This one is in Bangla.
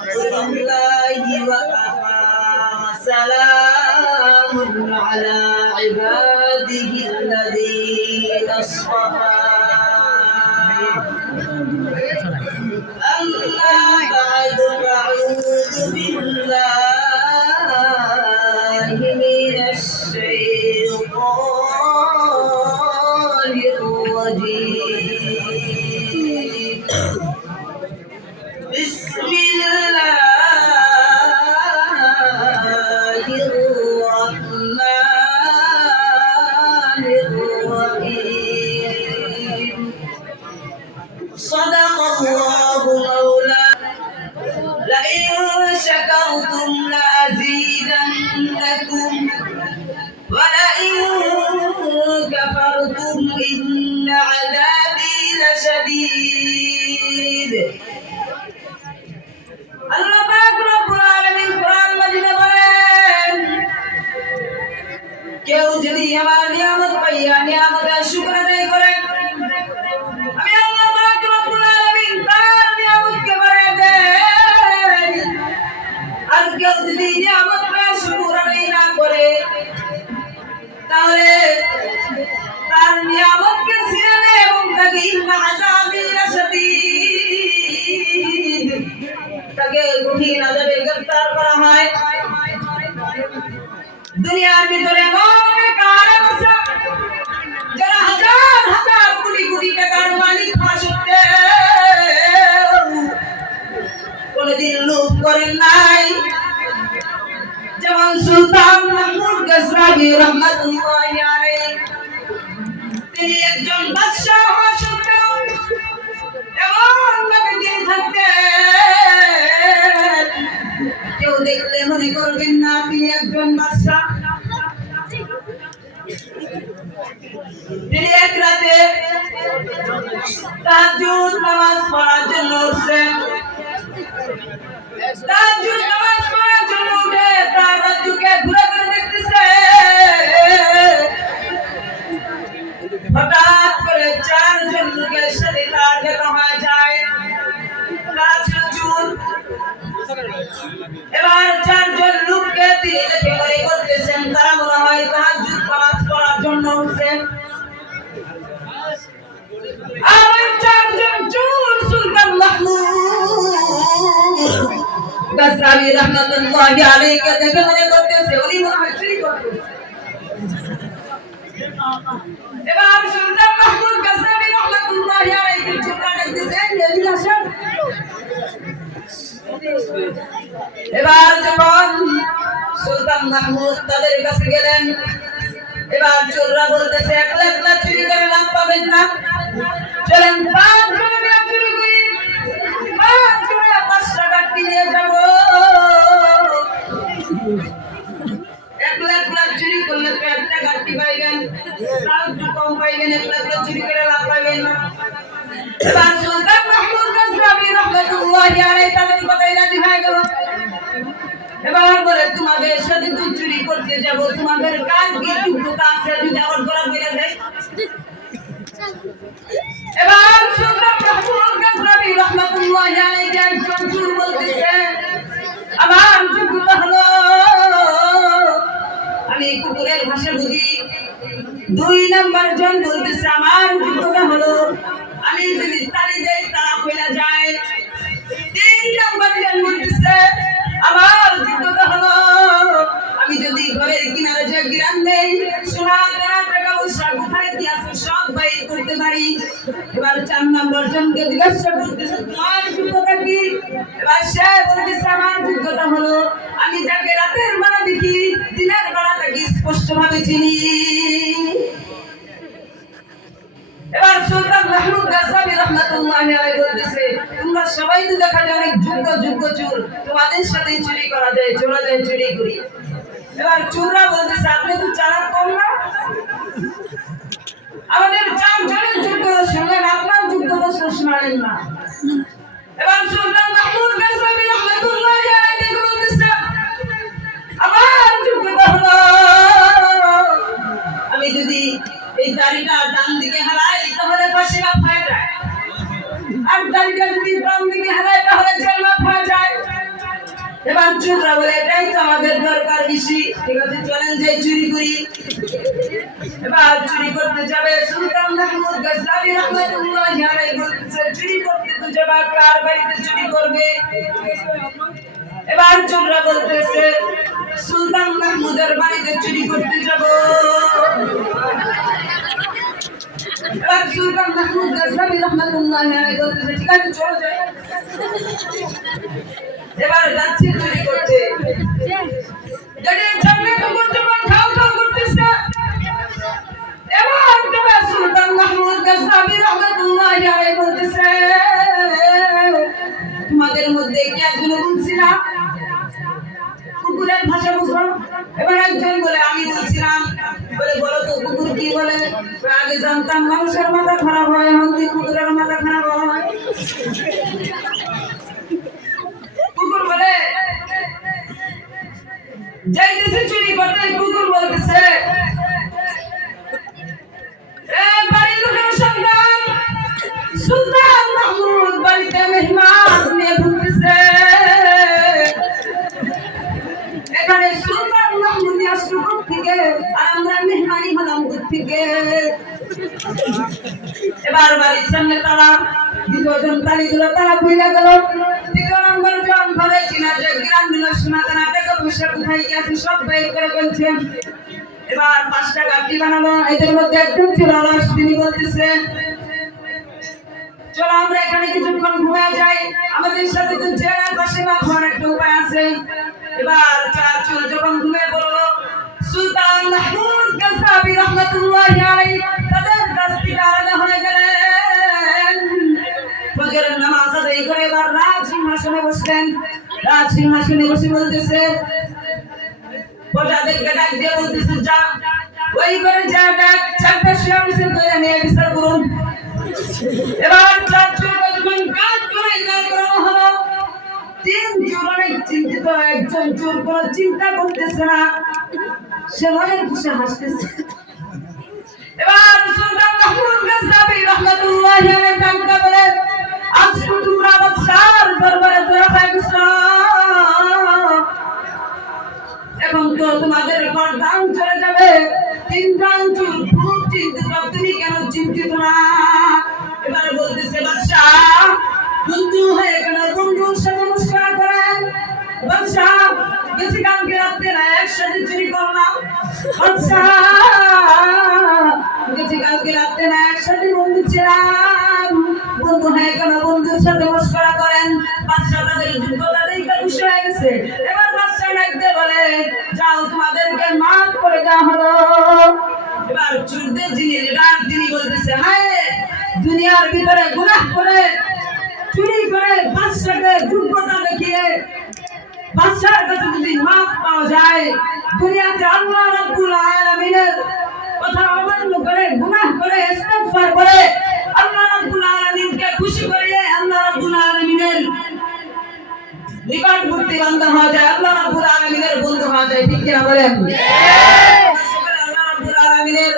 لله وكفى وسلام على عباده الذين اصطفى أما بعد فأعوذ بالله من الشيطان الرجيم بسم الله الرحمن الرحيم صدق الله مولانا لئن شكرتم لأزيدنكم ولئن كفرتم إن عذابي لشديد আল্লাহ পাক রব্বুল আলামিন কোরআন মাজিদে বলেন কেউ যদি আমার নিয়ামত পাইয়া নিয়ামতের শুকর আদায় করে আমি আল্লাহ পাক রব্বুল আলামিন তার নিয়ামতকে বাড়িয়ে দেই আর কেউ যদি নিয়ামত পায় শুকর আদায় না করে তাহলে তার নিয়ামতকে ছিঁড়ে নেয় এবং তাকে ইন্না আযাবি লাশাদীদ তাকে কঠিন আযাবে গ্রেফতার করা হয়। দুনিয়ার ভিতরে অনেক আলেম আছে যারা হাজার হাজার কোটি কোটি টাকার মালিক হওয়া সত্ত্বেও কোনদিন লোভ করেন নাই, যেমন সুলতান মাহমুদ গজনভী রাহমাতুল্লাহি আলাইহি। তিনি একজন বাদশা হওয়া সত্ত্বেও এমন ভাবে তিনি থাকতেন কেউ দেখলে মনে করবেন না তিনি একজন বাদশা। তিনি এক রাতে তাহাজ্জুদ নামাজ পড়ার জন্য উঠছেন। তাহাজ্জুদ নামাজ পড়ার জন্য উঠে তার রাজ্যকে ঘুরে ঘুরে দেখতেছে। হঠাৎ করে চারজন লোকের সাথে তার দেখা হয়ে যায়। তারা ছিল চোর। এবার চারজন লোককে তিনি দেখে মনে করতেছেন তারা মনে হয় তাহাজ্জুদ নামাজ পড়ার জন্য উঠছেন। আর ওই চারজন চোর সুলতান মাহমুদ গজনভী রাহমাতুল্লাহি আলাইহিকে দেখে মনে করতেছে উনি মনে হয় চুরি করতেছে। এবার সুলতান মাহমুদ গজনভী রাহমাতুল্লাহি আলাইহি চোররা দেখতেছেন এদিকে আসেন। এবার যখন সুলতান মাহমুদ তাদের কাছে গেলেন, এবার চোররা বলতেছে একলা একলা চুরি করে লাভ পাবেন না, চলেন 5 জনে চুরি করি, 5 জনে 5 টাকা নিয়ে যাব। একলা একলা চুরি করলে তো একটা গাড়ি পাইবেন, তাও একটু কম পাইবেন, একলা একলা চুরি করে লাভ পাইবেন না। এবার সুলতান মাহমুদ গজনভী রাহমাতুল্লাহি আলাইহি তাদের কথাই রাজি হয়ে গেল। এবার বলে তোমাদের সাথে তো চুরি করতে যাব, তোমাদের কাজ কি যোগ্যতা আছে যদি আমার গলা বলে দেয়। এবার সুলতান মাহমুদ গজনভী রাহমাতুল্লাহি আলাইহি একজন চোর বলতেছে আমার যোগ্যতা হলো আমি কুকুরের ভাষা বুঝি। 2 নাম্বার জন বলতেছে আমার যোগ্যতা হলো আমি যদি তালি দেই তারা কইলা যায়। 3 নাম্বার জন বলতেছে আমার যোগ্যতা হলো আমি যদি ঘরের কিনারে যে গিরান দেই সোনা টাকা পয়সা কোথায় কি আছে সব বাইর করতে পারি। এবার 4 নাম্বার জনকে জিজ্ঞাসা করতেছে তোমার যোগ্যতা কি? এবার সে বলতেছে আমার যোগ্যতা হলো আমি যাকে রাতের বেলা দেখি দিনের বেলা তাকে স্পষ্ট ভাবে চিনি। এবার সুলতান মাহমুদ গজনভী রাহমাতুল্লাহি আলাইহি বলতেছে তোমরা সবাই তো দেখা যায় অনেক যোগ্য যোগ্য চোর, তোমাদের সাথে চুরি করা যায়, চোরা যায় চুরি করি। এবার চোররা বলতেছে আপনি তো চালাক কম না, আমাদের 4 জনের যোগ্যতা শুনলেন, আপনার যোগ্যতা শুনলেন না। এবার সুলতান মাহমুদ গজনভী রাহমাতুল্লাহি আলাইহি বলতেছে আমার যোগ্যতা হলো আমি যদি এই দাড়িটা ডান দিকে হারাই তাহলে পাশে লাভ হয়ে যায়, আর দাড়িটা যদি বাম দিকে হারাই তাহলে জেল লাভ হয়ে যায়। এবার চোররা বলে এটাই তো আমাদের দরকার বেশি, ঠিক আছে চলেন যাই চুরি করি। এবার চুরি করতে যাবে সুলতান মাহমুদ গজনবী রাহমাতুল্লাহি আলাইহি বলতেছে চুরি করতে তো যাবে, কার বাড়িতে চুরি করবে? এবার চোররা বলতেছে সুলতান মাহমুদের বাড়িতে চুরি করতে যাব। এবার সুলতান মাহমুদ গজনবী রাহমাতুল্লাহি আলাইহি বলতেছে ঠিক আছে চলো যাই। এবার যাচ্ছে চুরি করতে, গেটের সামনে তো বর্তমান খাও খাও করতেছে। এবার তবে সুলতান মাহমুদ গজনবী রাহমাতুল্লাহি আলাইহি বলতেছে তোমাদের মধ্যে কে একজন বলছি না কুকুরের ভাষা বুঝো? এবার একজন বলে আমি বলছিলাম। বলে বলো তো কুকুর কি বলে? আগে জানতাম মানুষের মাথা খারাপ হয়, এখন কি কুকুরের মাথা খারাপ হয়? কুকুর বলে যাইতেছে চুরি করতে, কুকুর বলতেছে বাড়ির লোকের সন্তান সুলতান মাহমুদ বাড়িতে মেহমান নিয়ে ঢুকতেছে। এখানে সুলতান মাহমুদ আসলো থেকে আর আমরা মেহমানি হলাম থেকে। এবার বাড়ির সামনে তারা দ্বিতীয়জন তালি দিল, তারা ভুলে গেল। তৃতীয় নম্বর জন ঘরে কিনা যে গ্রামীণ সোনা দানা টাকা পয়সা কোথায় গেছে সব বের করে বলছে। এবার 5 টাকা কি বানালো, এদের মধ্যে একজন ছিল অলস, তিনি বলতেছে চলো আমরা এখানে কিছুক্ষণ ঘুমিয়ে যাই, আমাদের সাথে তো জেলার পাশে বা ঘর একটা উপায় আছে। এবার চারজন যখন ঘুমিয়ে পড়লো সুলতান মাহমুদ গজনবী রাহমাতুল্লাহি আলাইহি তাদের কাছ থেকে আলাদা হয়ে গেলেন। ফজরের নামাজ আদায় করে এবার রাজ সিংহাসনে বসলেন। রাজ সিংহাসনে বসে বলতেছে প্রজাদেরকে ডাক দিয়ে বলতেছে যা ওই করে যা ডাক চারটা শিয়ামিসের করে নিয়ে বিচার করুন। এবার চারজন যখন কাজ করে গান করানো হলো, 3 চোর অনেক চিন্তিত, একজন চোর কোনো চিন্তা করতেছে না, সে মনের খুশি হাসতেছে। এবার সুলতান মাহমুদ গজনবী রাহমাতুল্লাহি আলাইহি ডাকতে বলে আজকে তোমরা বাদশার দরবারে তোরা পাইছ, এখন তো তোমাদের গর্দান চলে যাবে। 3জন চোর খুব চিন্তিত, তুমি কেন চিন্তিত না? এবার বলতেছে বাদশাহ বন্ধু হয়ে কেন বন্ধুর সাথে মুশকিল করেন? বাদশাহ গেছি কালকে রাতে না একসাথে চুরি করলাম। বাদশাহ গেছি কালকে রাতে না একসাথে বন্ধু ছিলাম, বন্ধু হয়ে কেন বন্ধুর সাথে মুশকিল করেন? বাদশাহ তাদের যোগ্যতা দেখে খুশি হয়ে গেছে। এবার বাদশাহ ডাকতে বলে যাও তোমাদেরকে মাফ করে দেওয়া হলো। এবার চোরদের যিনি বলতেছে হায় দুনিয়ার ভিতরে গুনাহ করে চুরি করে বাদশাকে যোগ্যতা দেখিয়ে বাদশার কাছে যদি মাফ পাওয়া যায়, দুনিয়াতে আল্লাহ রাব্বুল আলামিনের কথা অমান্য করে গুনাহ করে ইস্তিগফার করে আল্লাহ রাব্বুল আলামিনকে খুশি করে আল্লাহ রাব্বুল আলামিনের নিকটবর্তী বান্দা হওয়া যায়, আল্লাহ রাব্বুল আলামিনের বন্ধু হওয়া যায়। ঠিক কিনা বলেন? আল্লাহ রাব্বুল আলামিনের